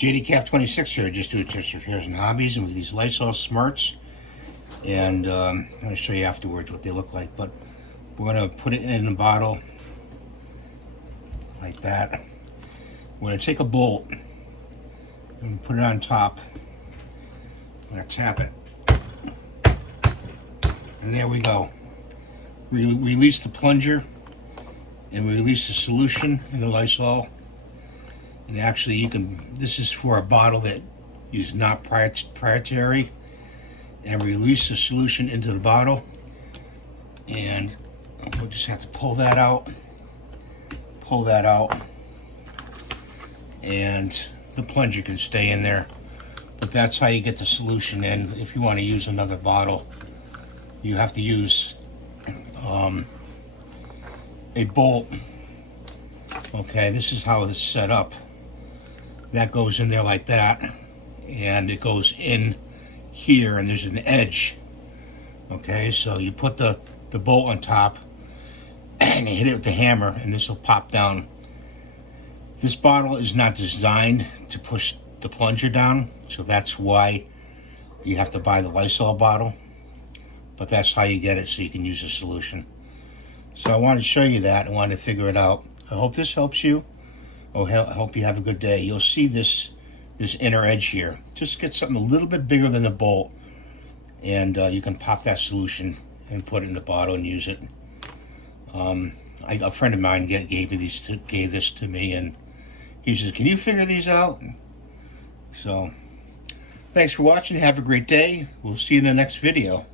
JDCap 26 here, just do tips, repairs, and hobbies, and with these Lysol Smarts. And I'm going to show you afterwards what they look like. But we're going to put it in a bottle like that. We're going to take a bolt and put it on top. I'm going to tap it. And there we go. We release the plunger and we release the solution in the Lysol. And actually you can, this is for a bottle that is not proprietary. And release the solution into the bottle. And we'll just have to pull that out. Pull that out. And the plunger can stay in there. But that's how you get the solution in. If you want to use another bottle, you have to use a bolt. Okay, this is how it's set up. That goes in there like that, and it goes in here, and there's an edge. Okay, so you put the bolt on top and you hit it with the hammer, and this will pop down. This bottle is not designed to push the plunger down, so that's why you have to buy the Lysol bottle. But that's how you get it, so you can use a solution. So I wanted to show you that. I wanted to figure it out. I hope this helps you. I hope you have a good day. You'll see this inner edge here. Just get something a little bit bigger than the bolt, and you can pop that solution and put it in the bottle and use it. A friend of mine gave this to me, and he says, "Can you figure these out?" So, thanks for watching. Have a great day. We'll see you in the next video.